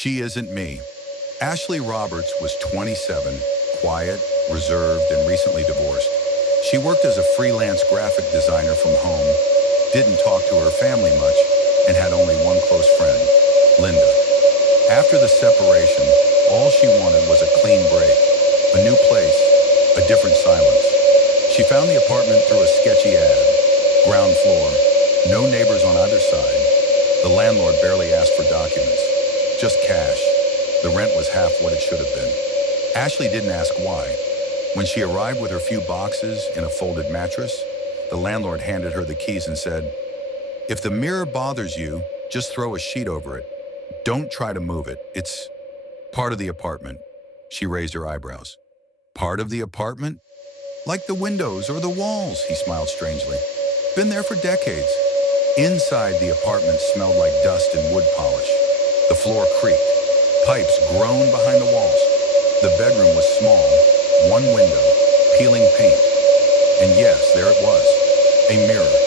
She isn't me. Ashley Roberts was 27, quiet, reserved, and recently divorced. She worked as a freelance graphic designer from home, didn't talk to her family much, and had only one close friend, Linda. After the separation, all she wanted was a clean break, a new place, a different silence. She found the apartment through a sketchy ad. Ground floor, no neighbors on either side. The landlord barely asked for documents, just cash. The rent was half what it should have been. Ashley didn't ask why. When she arrived with her few boxes and a folded mattress, the landlord handed her the keys and said, "If the mirror bothers you, just throw a sheet over it. Don't try to move it. It's part of the apartment." She raised her eyebrows. "Part of the apartment? Like the windows or the walls," he smiled strangely. "Been there for decades." Inside, the apartment smelled like dust and wood polish. The floor creaked. Pipes groaned behind the walls. The bedroom was small, one window, peeling paint. And yes, there it was. A mirror,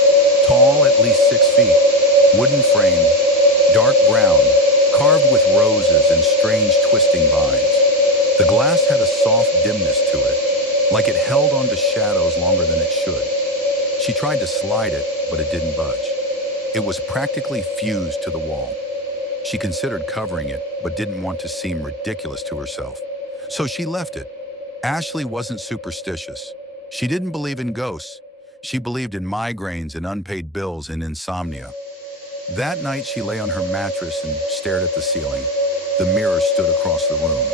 tall at least 6 feet, wooden frame, dark brown, carved with roses and strange twisting vines. The glass had a soft dimness to it, like it held onto shadows longer than it should. She tried to slide it, but it didn't budge. It was practically fused to the wall. She considered covering it, but didn't want to seem ridiculous to herself. So she left it. Ashley wasn't superstitious. She didn't believe in ghosts. She believed in migraines and unpaid bills and insomnia. That night, she lay on her mattress and stared at the ceiling. The mirror stood across the room,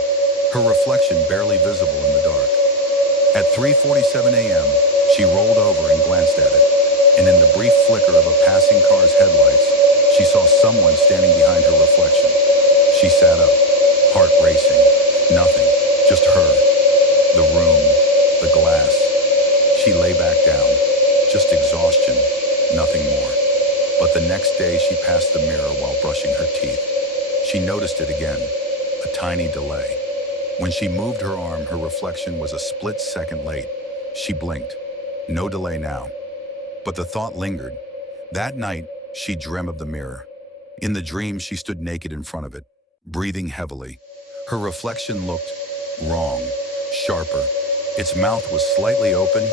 her reflection barely visible in the dark. At 3:47 a.m., she rolled over and glanced at it, and in the brief flicker of a passing car's headlights, she saw someone standing behind her reflection. She sat up, heart racing. Nothing, just her. The room, the glass. She lay back down, just exhaustion, nothing more. But the next day, she passed the mirror while brushing her teeth. She noticed it again, a tiny delay. When she moved her arm, her reflection was a split second late. She blinked. No delay now. But the thought lingered. That night, she dreamt of the mirror. In the dream, she stood naked in front of it, breathing heavily. Her reflection looked wrong, sharper. Its mouth was slightly open,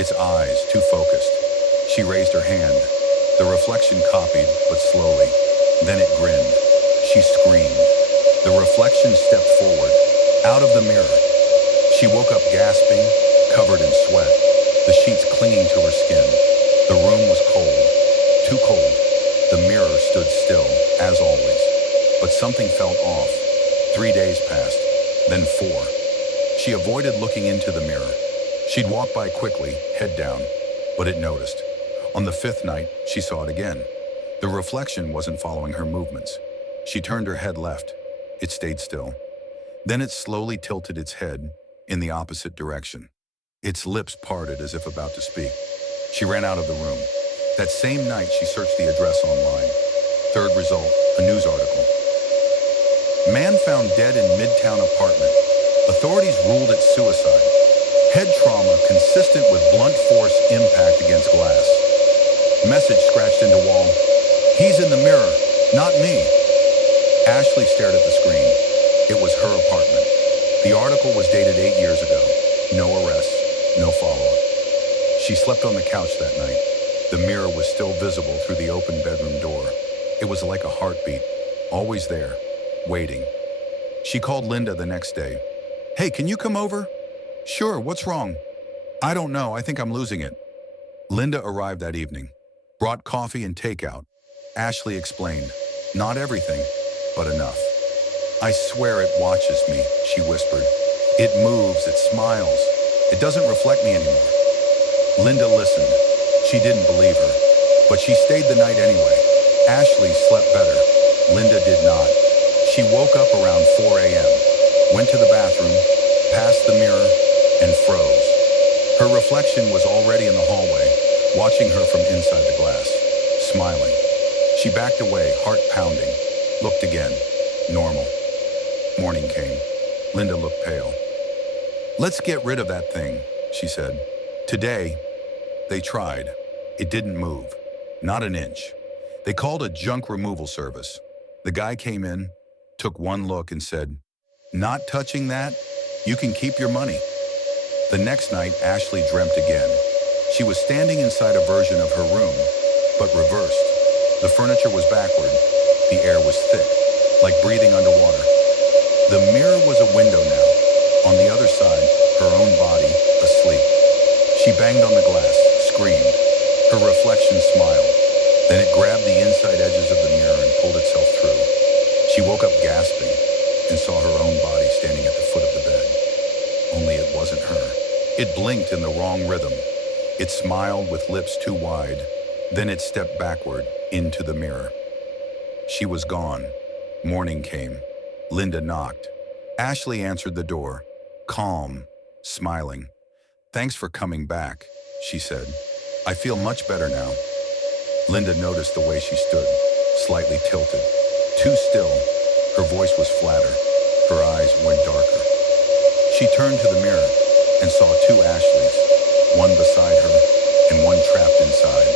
its eyes too focused. She raised her hand. The reflection copied, but slowly. Then it grinned. She screamed. The reflection stepped forward, out of the mirror. She woke up gasping, covered in sweat, the sheets clinging to her skin. The room was cold, too cold. The mirror stood still, as always. But something felt off. 3 days passed, then 4. She avoided looking into the mirror. She'd walk by quickly, head down, but it noticed. On the 5th night, she saw it again. The reflection wasn't following her movements. She turned her head left. It stayed still. Then it slowly tilted its head in the opposite direction. Its lips parted as if about to speak. She ran out of the room. That same night, she searched the address online. 3rd result, a news article. Man found dead in Midtown apartment. Authorities ruled it suicide. Head trauma consistent with blunt force impact against glass. Message scratched into wall. "He's in the mirror, not me." Ashley stared at the screen. It was her apartment. The article was dated 8 years ago. No arrests, no follow-up. She slept on the couch that night. The mirror was still visible through the open bedroom door. It was like a heartbeat, always there, waiting. She called Linda the next day. "Hey, can you come over?" "Sure, what's wrong?" "I don't know, I think I'm losing it." Linda arrived that evening, brought coffee and takeout. Ashley explained, "Not everything, but enough." "I swear it watches me," she whispered. "It moves, it smiles. It doesn't reflect me anymore." Linda listened. She didn't believe her, but she stayed the night anyway. Ashley slept better. Linda did not. She woke up around 4 a.m., went to the bathroom, passed the mirror, and froze. Her reflection was already in the hallway, watching her from inside the glass, smiling. She backed away, heart pounding, looked again. Normal. Morning came. Linda looked pale. "Let's get rid of that thing," she said. Today, they tried. It didn't move. Not an inch. They called a junk removal service. The guy came in, took one look and said, "Not touching that? You can keep your money." The next night, Ashley dreamt again. She was standing inside a version of her room, but reversed. The furniture was backward. The air was thick, like breathing underwater. The mirror was a window now. On the other side, her own body, asleep. She banged on the glass, screamed. Her reflection smiled. Then it grabbed the inside edges of the mirror and pulled itself through. She woke up gasping and saw her own body standing at the foot of the bed. Only it wasn't her. It blinked in the wrong rhythm. It smiled with lips too wide. Then it stepped backward into the mirror. She was gone. Morning came. Linda knocked. Ashley answered the door, calm, smiling. "Thanks for coming back," she said. "I feel much better now." Linda noticed the way she stood, slightly tilted. Too still. Her voice was flatter. Her eyes went darker. She turned to the mirror and saw two Ashleys, one beside her and one trapped inside,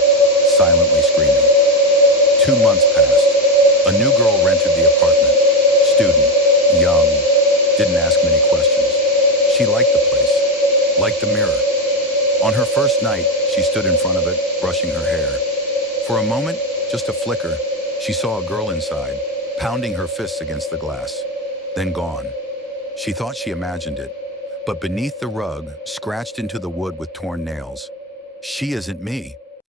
silently screaming. 2 months passed. A new girl rented the apartment. Student, young, didn't ask many questions. She liked the place, liked the mirror. On her first night, she stood in front of it, brushing her hair. For a moment, just a flicker, she saw a girl inside, pounding her fists against the glass, then gone. She thought she imagined it, but beneath the rug, scratched into the wood with torn nails, "She isn't me."